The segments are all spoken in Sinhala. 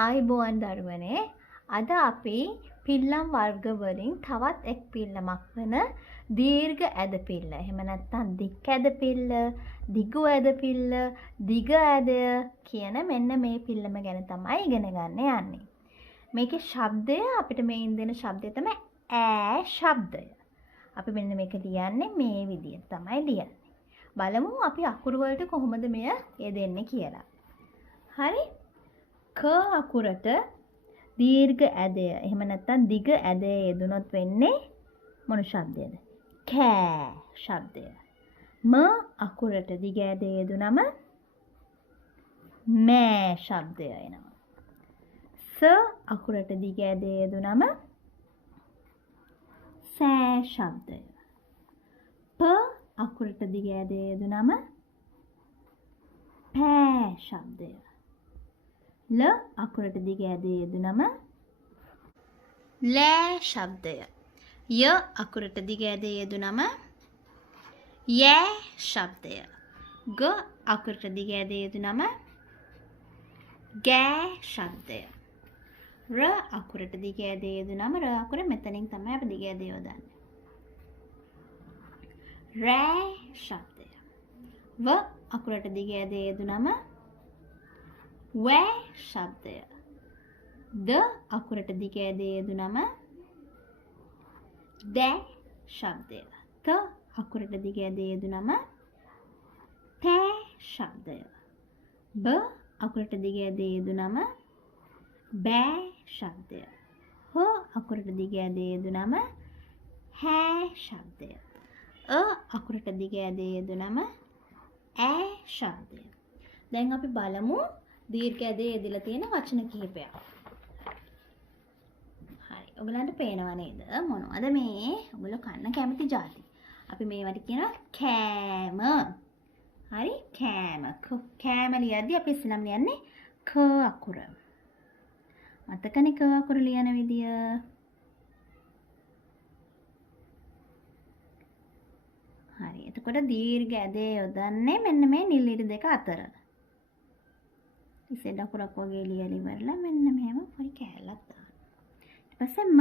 ආයිබෝවන් දරුවනේ අද අපි පිල්ලම් වර්ග වලින් තවත් එක් පිල්ලමක් වන දීර්ඝ ඇද පිල්ල එහෙම නැත්නම් දික් ඇද පිල්ල දිගු ඇද පිල්ල දිග ඇදය කියන මෙන්න මේ පිල්ලම ගැන තමයි ඉගෙන ගන්න යන්නේ. මේකේ ශබ්දය අපිට මේන් දෙන ශබ්දය තමයි ඈ ශබ්දය. අපි මෙන්න මේක ලියන්නේ මේ විදිහට තමයි ලියන්නේ. බලමු අපි අකුරු වලට කොහොමද මෙය යෙදෙන්නේ කියලා. හරි? ක අකුරට දීර්ඝ ඇදය එහෙම නැත්නම් දිග ඇදය යෙදුනොත් වෙන්නේ මොන ශබ්දයද? කෑ ශබ්දය. ම අකුරට දිග ඇදය යෙදුනම මෑ ශබ්දය එනවා. ස අකුරට දිග ඇදය යෙදුනම සෑ ශබ්දය. ප අකුරට දිග ඇදය යෙදුනම පෑ ශබ්දය. ල අකුරට දිග ඇදේ යෙදුනම ලෑ ශබ්දය. ය අකුරට දිග ඇදේ යෙදුනම යෑ ශබ්දය. ග අකුරට දිග ඇදේ යෙදුනම ගෑ ශබ්දය. ර අකුරට දිග ඇදේ යෙදුනම ර අකුර මෙතනින් තමයි අපි දිග ඇදේ යොදන්නේ. රෑ ශබ්දය. ව අකුරට දිග ඇදේ යෙදුනම වෑ ශබ්දය. ද අකුරට දිග ඇදේ යෙදුනම දෑ ශබ්දය. ත අකුරට දිග ඇදේ යෙදුනම තෑ ශබ්දය. බ අකුරට දිග ඇදේ යෙදුනම බෑ ශබ්දය. හ අකුරට දිග ඇදේ යෙදුනම හෑ ශබ්දය. අ අකුරට දිග ඇදේ යෙදුනම ඈ ශබ්දය. දැන් අපි බලමු දීර්ඝ ඇදේ යෙදලා තියෙන වචන කිහිපයක්. හරි. ඔයගලන්ට පේනව නේද? මොනවද මේ? ඔයගොල්ලෝ කන්න කැමති જાති. අපි මේවට කියනවා කෑම. හරි? කෑම. කෑම ලියද්දි අපි ඉස්සෙල්ලාම ලියන්නේ ක අකුර. මතකනේ ක අකුර ලියන විදිය. හරි. එතකොට දීර්ඝ ඇදේ යොදන්නේ මෙන්න මේ නිල් ඉරි දෙක අතර. ඉතින් අකුරක් වගේ ලියලා ඉවරලා මෙන්න මෙහෙම පොඩි කෑල්ලක් දාන්න. ඊට පස්සේ ම.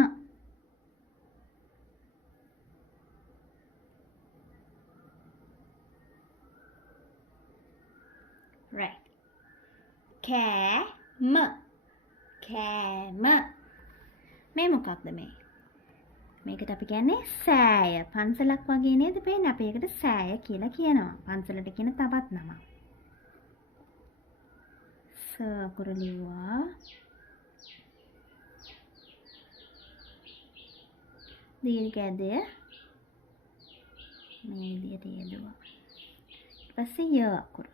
right. කෑම. කෑම. මේ මොකක්ද මේ? මේකට අපි කියන්නේ සෑය. පන්සලක් වගේ නේද පේන්නේ? අපි ඒකට සෑය කියලා කියනවා. පන්සලට කියන තවත් නමක්. ස අකුර ලිව්වා. දීර්ඝ ඇදය මේ විදිහට යෙදුවා. ඊට පස්සේ ය අකුර.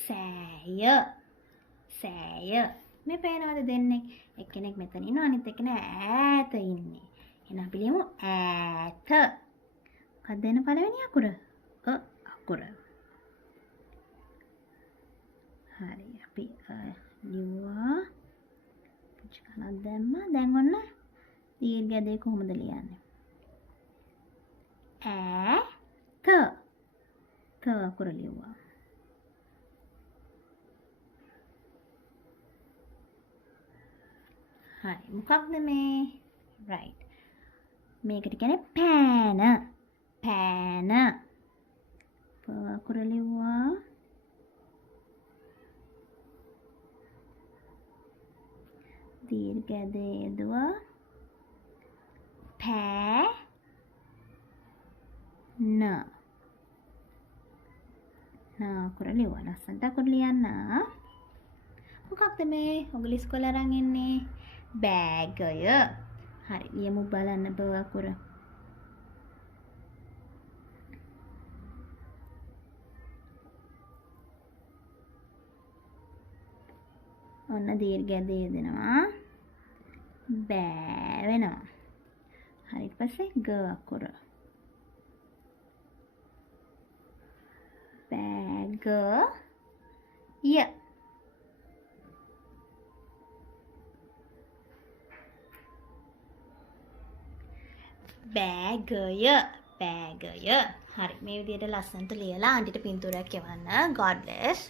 සෑය. සෑය. මේ පේනවද දෙන්නේ? එක්කෙනෙක් මෙතන ඉන්නවා අනිත් එක්කෙනා ඈත ඉන්නේ. එහෙනම් අපි ලියමු ඈත. මොකක්ද දෙන පළවෙනි අකුර? අ අකුර. හරි අපි ලිව්වා. පුංචි කලක් දැම්මා. දැන් ඔන්න දීර්ඝ ඇදේ කොහොමද ලියන්නේ? ඈත. ත අකුර ලිව්වා. හරි මොකක්ද මේ? right. මේකට කියන්නේ පෑන. පෑන. ප අකුර ලිව්වා. දීර්ඝ ඇදේ යෙදුවා. පෑ න. න අකුර ලිව්වා. ලස්සනට අකුර ලියන්න. මොකක්ද මේ? ඔයගොල්ලෝ ඉස්කෝලේ අරන් ඉන්නේ බෑගය. හරි ලියමු බලන්න බ අකුර. ඔන්න දීර්ඝ ඇදේ යෙදෙනවා. බෑ වෙනවා. හරි ඊට පස්සේ ග අකුර. බෑග ය. බෑගය. බෑගය. හරි මේ විදිහට ලස්සනට ලියලා ආන්ටිට පින්තූරයක් එවන්න. God bless.